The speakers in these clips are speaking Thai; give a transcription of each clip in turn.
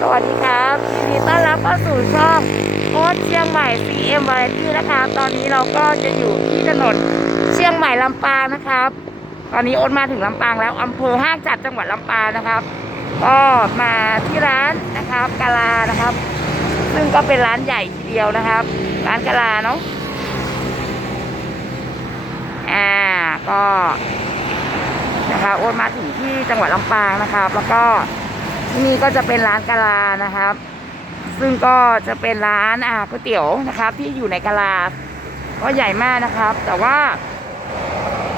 สวัสดีครับยินดีต้อนรับเข้าสู่ช่องโค้ชเชียงใหม่ CM Variety นะครับ ตอนนี้เราก็จะอยู่ที่ถนนเชียงใหม่ลำปางนะครับ ตอนนี้โอ๊ตมาถึงลำปางแล้วอำเภอห้างจัดจังหวัดลำปางนะครับ ก็มาที่ร้านนะครับกาลานะครับ ซึ่งก็เป็นร้านใหญ่ทีเดียวนะครับ ร้านกาลาเนาะอ่าก็นะคะโอ๊ตมาถึงที่จังหวัดลำปางนะครับ แล้วก็ นี่ก็จะเป็นร้านกะลานะครับ ซึ่งก็จะเป็นร้านอ่าก๋วยเตี๋ยวนะครับ ที่อยู่ในกะลา ก็ใหญ่มากนะครับ แต่ว่า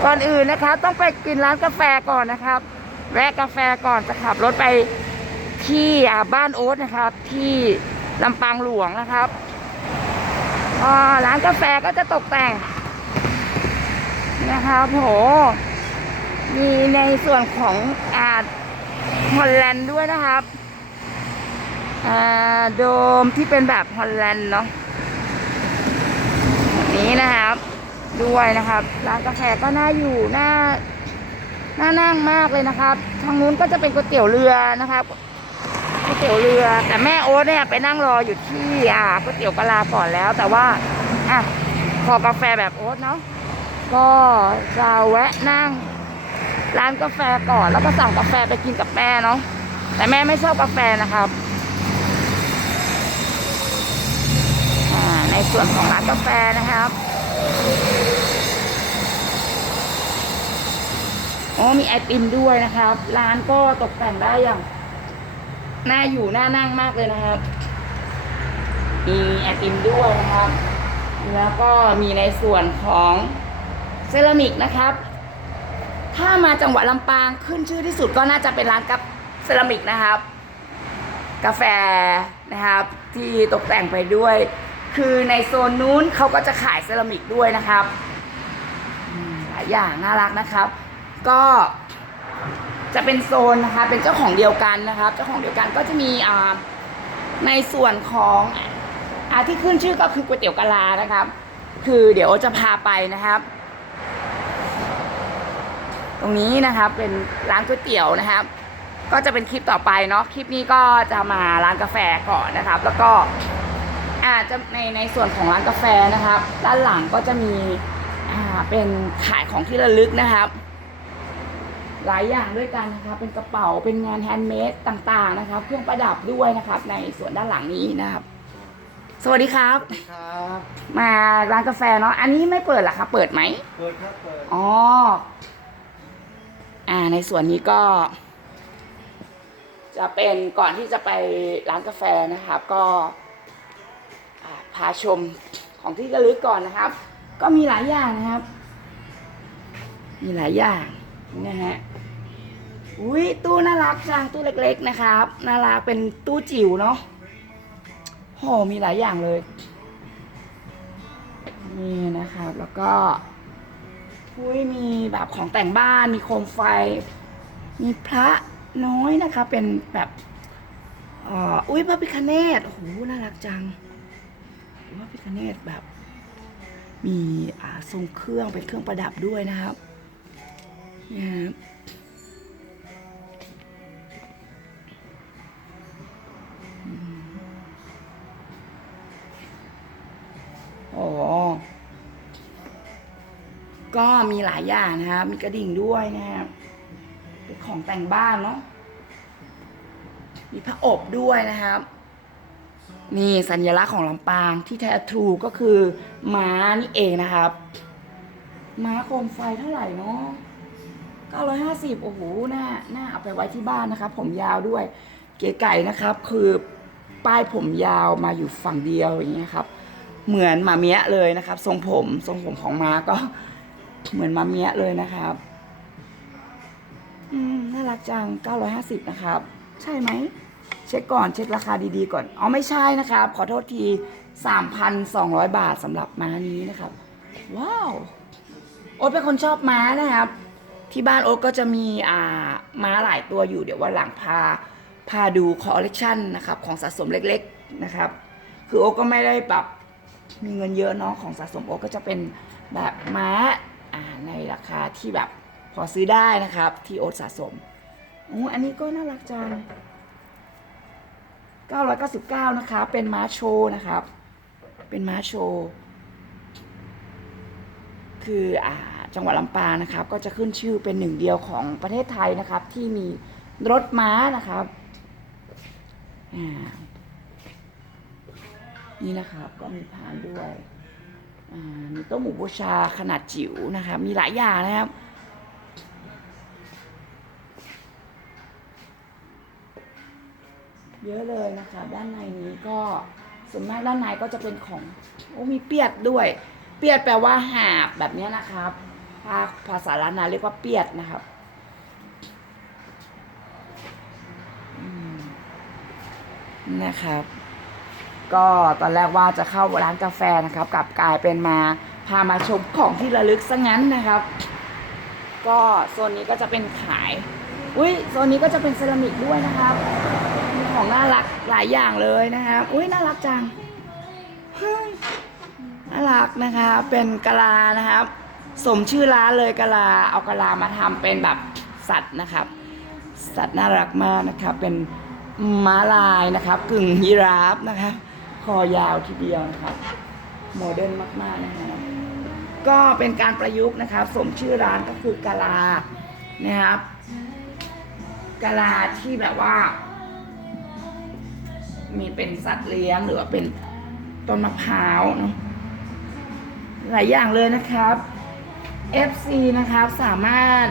ก่อนอื่นนะครับ ต้องไปกินร้านกาแฟก่อนนะครับแวะกาแฟก่อนจะขับรถไปที่อาบ้านโอ๊ตนะครับ ที่ลำปางหลวงนะครับร้านกาแฟก็จะตกแต่งนะครับโหมีในส่วนของอา ฮอลแลนด์ด้วยนะครับอ่าโดมที่เป็นแบบฮอลแลนด์เนาะแบบนี้นะครับ ด้วยนะครับร้านกาแฟก็น่าอยู่น่าน่านั่งมากเลยนะครับ ทางนู้นก็จะเป็นก๋วยเตี๋ยวเรือนะครับก๋วยเตี๋ยวเรือ แต่แม่โอ๊ตเนี่ยไปนั่งรออยู่ที่อ่าก๋วยเตี๋ยวกะลาก่อนแล้ว แต่ว่าอะขอกาแฟแบบโอ๊ตเนาะก็จะแวะนั่ง ร้านกาแฟก่อน แล้วก็สั่งกาแฟไปกินกับแม่เนาะแต่แม่ไม่ชอบกาแฟนะครับอ่าในส่วนของร้านกาแฟนะครับโอ้มีไอติมด้วยนะครับ ร้านก็ตกแต่งได้อย่างน่าอยู่น่านั่งมากเลยนะครับ มีไอติมด้วยนะครับ แล้วก็มีในส่วนของเซรามิกนะครับ ถ้ามาจังหวัดลำปางขึ้นชื่อที่สุดก็น่าจะเป็นร้านกับเซรามิกนะครับ กาแฟนะครับที่ตกแต่งไปด้วย คือในโซนนู้นเขาก็จะขายเซรามิกด้วยนะครับหลายอย่างน่ารักนะครับ ก็จะเป็นโซนนะคะ เป็นเจ้าของเดียวกันนะครับ เจ้าของเดียวกันก็จะมีอ่าในส่วนของอาที่ขึ้นชื่อก็คือก๋วยเตี๋ยวกะลานะครับ คือเดี๋ยวจะพาไปนะครับ ตรงนี้นะครับเป็นร้านก๋วยเตี๋ยวนะครับ ก็จะเป็นคลิปต่อไปเนาะคลิปนี้ก็จะมาร้านกาแฟก่อนนะครับ แล้วก็อาจจะในในส่วนของร้านกาแฟนะครับ ด้านหลังก็จะมีอ่าเป็นขายของที่ระลึกนะครับ หลายอย่างด้วยกันนะครับ เป็นกระเป๋าเป็นงานแฮนด์เมดต่างๆนะครับ เครื่องประดับด้วยนะครับ ในส่วนด้านหลังนี้นะครับ สวัสดีครับ ครับมาร้านกาแฟเนาะอันนี้ไม่เปิดเหรอคะเปิดไหม เปิดครับเปิด อ๋อ อ่าในส่วนนี้ก็ จะเป็นก่อนที่จะไปร้านกาแฟนะครับ ก็พาชมของที่ระลึกก่อนนะครับ ก็มีหลายอย่างนะครับ มีหลายอย่างนะฮะอุ้ยตู้น่ารักจังตู้เล็ก ๆนะครับน่ารักเป็นตู้จิ๋วเนาะโหมีหลายอย่างเลยนี่นะครับแล้วก็ อุ้ยมีแบบของแต่งบ้านมีโคมไฟ มีพระน้อยนะคะ เป็นแบบอุ้ยพระพิคเนตโอ้โหน่ารักจังพระพิคเนตแบบ มีทรงเครื่องเป็นเครื่องประดับด้วยนะครับเนี่ยครับ ก็มีหลายอย่างนะครับ มีกระดิ่งด้วยนะครับเป็นของแต่งบ้านเนาะมีพระอบด้วยนะครับ นี่สัญลักษณ์ของลำปางที่แท้ทรูก็คือม้านี่เองนะครับม้าโคมไฟเท่าไหร่เนาะ950 โอ้โหหน่าหน่าเอาไปไว้ที่บ้านนะครับ ผมยาวด้วย เก๋ไก่นะครับ คือป้ายผมยาวมาอยู่ฝั่งเดียวอย่างเงี้ยครับ เหมือนหมาเมียะเลยนะครับ ทรงผมทรงผมของม้าก็ เหมือนมาเมียะเลยนะครับ อืมน่ารักจัง950นะครับ ใช่ไหม เช็คก่อนเช็คราคาดีๆก่อน อ๋อไม่ใช่นะครับ ขอโทษที3,200บาทสำหรับม้านี้นะครับ ว้าวโอ๊ตเป็นคนชอบม้านะครับ ที่บ้านโอ๊ตก็จะมีอ่าม้าหลายตัวอยู่เดี๋ยววันหลังพาพาดูคอลเลกชันนะครับ ของสะสมเล็กๆนะครับ คือโอ๊ตก็ไม่ได้แบบมีเงินเยอะเนาะของสะสมโอ๊ตก็จะเป็นแบบม้า ในราคาที่แบบพอซื้อได้นะครับ ที่โอ๊ตสะสมโอ้อันนี้ก็น่ารักจัง 999 นะคะ เป็นม้าโชว์นะครับ เป็นม้าโชว์ คืออ่าจังหวัดลำปางนะครับ ก็จะขึ้นชื่อเป็นหนึ่งเดียวของประเทศไทยนะครับ ที่มีรถม้านะครับ นี่นะครับ ก็มีพานด้วย มีโต๊ะหมูบูชาขนาดจิ๋วนะครับมีหลายอย่างนะครับเยอะเลยนะคะด้านในนี้ก็ส่วนมากด้านในก็จะเป็นของโอ้มีเปียดด้วย เปียดแปลว่าหาบแบบนี้นะครับภาภาษาล้านนาเรียกว่าเปียดนะครับนะครับ ก็ตอนแรกว่าจะเข้าร้านกาแฟนะครับกลับกลายเป็นมาพามาชมของที่ระลึกซะงั้นนะครับ ก็โซนนี้ก็จะเป็นขายอุ้ยโซนนี้ก็จะเป็นเซรามิกด้วยนะครับมีของน่ารักหลายอย่างเลยนะครับอุ้ยน่ารักจังน่ารักนะคะเป็นกะลานะครับ สมชื่อร้านเลยกะลาเอากะลามาทำเป็นแบบสัตว์นะครับ สัตว์น่ารักมากนะครับเป็นม้าลายนะครับ กึ่งยีราฟนะคะ คอยาวทีเดียวนะครับโมเดิร์นมาก ๆ นะครับก็เป็นการประยุกต์นะครับสมชื่อร้านก็คือกะลานะครับกะลาที่แบบว่า มีเป็นสัตว์เลี้ยงหรือว่าเป็นต้นมะพร้าวเนาะหลายอย่างเลยนะครับ FC นะครับสามารถ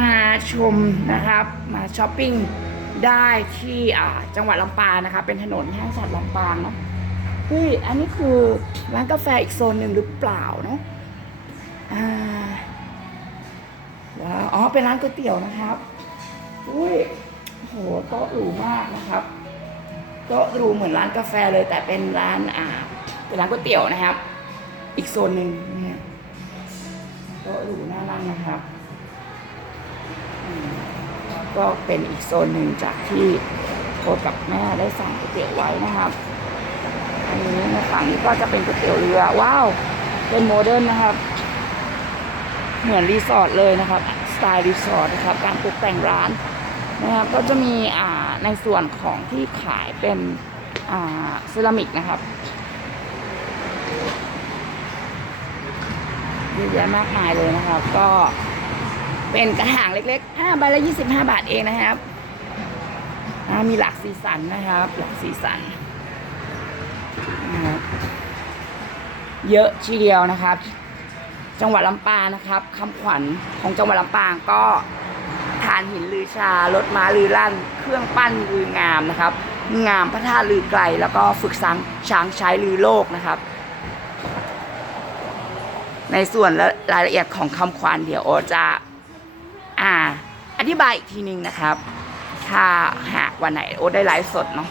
มาชมนะครับ มาช้อปปิ้งได้ที่จังหวัดลำปางนะคะ เป็นถนนห้างสัตว์ลำปางเนาะ เฮ้ยอันนี้คือร้านกาแฟอีกโซนหนึ่งหรือเปล่าเนาะอ่าว้าอ๋อเป็นร้านก๋วยเตี๋ยวนะครับอุ้ยโหโต๊ะหรูมากนะครับโต๊ะหรูเหมือนร้านกาแฟเลย แต่เป็นร้านอ่าเป็นร้านก๋วยเตี๋ยวนะครับ อีกโซนหนึ่งเนี่ยโต๊ะหรูน่ารักนะครับก็เป็นอีกโซนหนึ่งจากที่โคดกับแม่ได้สั่งก๋วยเตี๋ยวไว้นะครับ นี้ในฝั่งนี้ก็จะเป็นก๋วยเตี๋ยวเรือ ว้าว เป็นโมเดิร์นนะครับ เหมือนรีสอร์ทเลยนะครับ สไตล์รีสอร์ทนะครับ การตกแต่งร้านนะครับ ก็จะมีอ่าในส่วนของที่ขายเป็นอ่าเซรามิกนะครับเยอะแยะมากมายเลยนะครับ ก็เป็นกระถางเล็กๆ5ใบละ 25 บาทเองนะครับมีหลากสีสันนะครับ หลากสีสัน เยอะทีเดียวนะครับ จังหวัดลำปางนะครับคำขวัญของจังหวัดลำปางก็ฐานหินลือชารถม้าลือลั่น เครื่องปั้นลืองามนะครับ งามพระธาตุลือไกล แล้วก็ฝึกช้างช้างใช้ลือโลกนะครับ ในส่วนรายละเอียดของคำขวัญเดี๋ยวโอจะอ่า อธิบายอีกทีหนึ่งนะครับ ถ้าหากวันไหนโอได้ไลฟ์สดเนาะ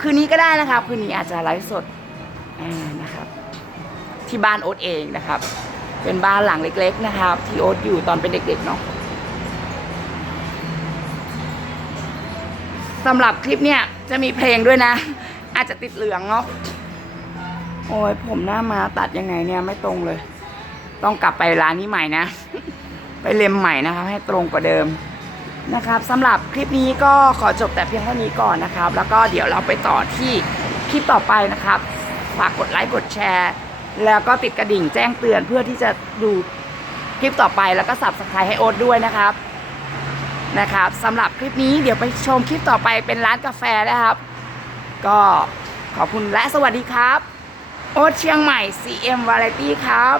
คืนนี้ก็ได้นะครับ คืนนี้อาจจะไลฟ์สด นะครับ ที่บ้านโอ๊ตเองนะครับ เป็นบ้านหลังเล็ก ๆ นะครับ ที่โอ๊ตอยู่ตอนเป็นเด็ก ๆ เนาะสำหรับคลิปเนี่ยจะมีเพลงด้วยนะ อาจจะติดเหลืองเนาะโอ้ยผมหน้ามาตัดยังไงเนี่ยไม่ตรงเลย ต้องกลับไปร้านนี้ใหม่นะ ไปเล็มใหม่นะครับให้ตรงกว่าเดิมนะครับสำหรับคลิปนี้ก็ขอจบแต่เพียงเท่านี้ก่อนนะครับ แล้วก็เดี๋ยวเราไปต่อที่คลิปต่อไปนะครับ ฝากกดไลค์กดแชร์ แล้วก็ติดกระดิ่งแจ้งเตือนเพื่อที่จะดูคลิปต่อไปแล้วก็สับสไครให้โอ๊ตด้วยนะครับนะครับสำหรับคลิปนี้เดี๋ยวไปชมคลิปต่อไปเป็นร้านกาแฟนะครับ ก็ขอบคุณและสวัสดีครับ โอ๊ตเชียงใหม่ CM Variety ครับ